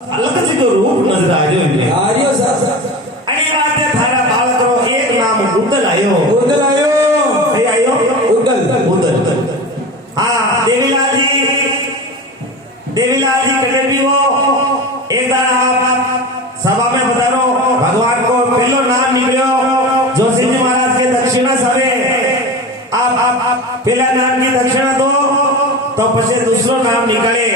अलगच एक रूप नजर आयो इने आर्यो सर आणि वाते थारा बाळकरो एक नाम उदल आयो हे आयो उदल देवीलाल जी कटे भी वो एक बार आप सभा में बतारो भगवान को पहलो नाम निकलो जोशी जी महाराज के दक्षिणा सवे आप पहला नाम की दक्षिणा दो तो पछे दूसरो नाम निकले।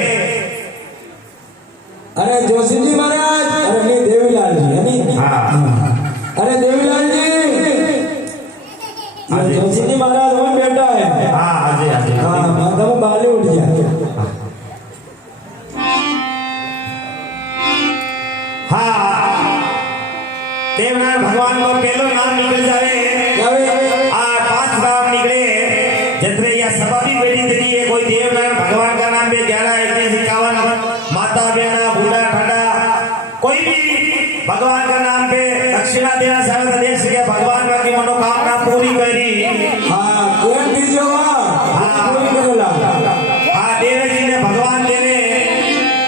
अरे जोशी जी महाराज अरे नहीं देवीलाल जी नहीं अरे देवीलाल जी जोशी जी महाराज वहाँ बैठा है हाँ माता में बाले उठ गया देवनाथ भगवान को पहलो नाम निकल जावे 5 नाम निकले जत्रे या सभा भी बैठी थी है कोई देवनाथ भगवान का नाम पे 11 21 51 माता बेना बूढ़ा ठंडा कोई भी भगवान का नाम पे दक्षिणा देना सर्व देश के भगवान की मनोकामना पूरी करी कौन दीजिए पूरी करेला देव जी ने भगवान देवे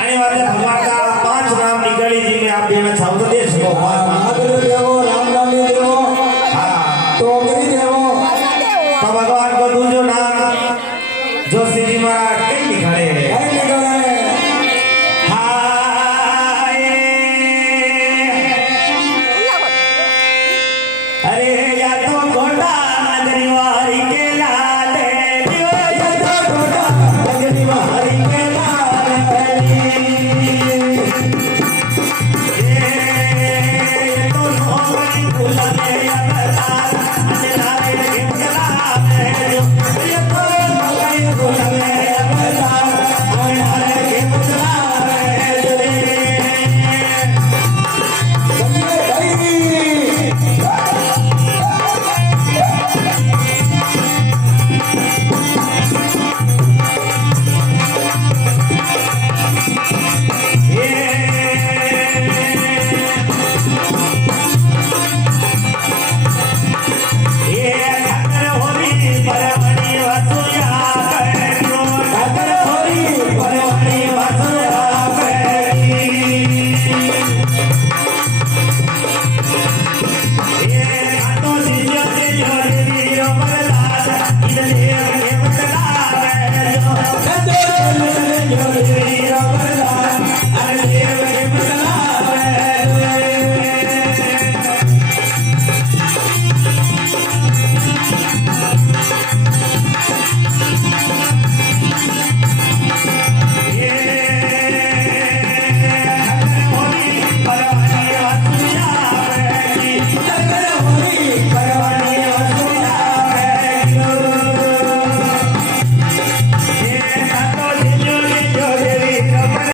आने वाले भगवान का 5 नाम निकली जिनमें आप देना चाहो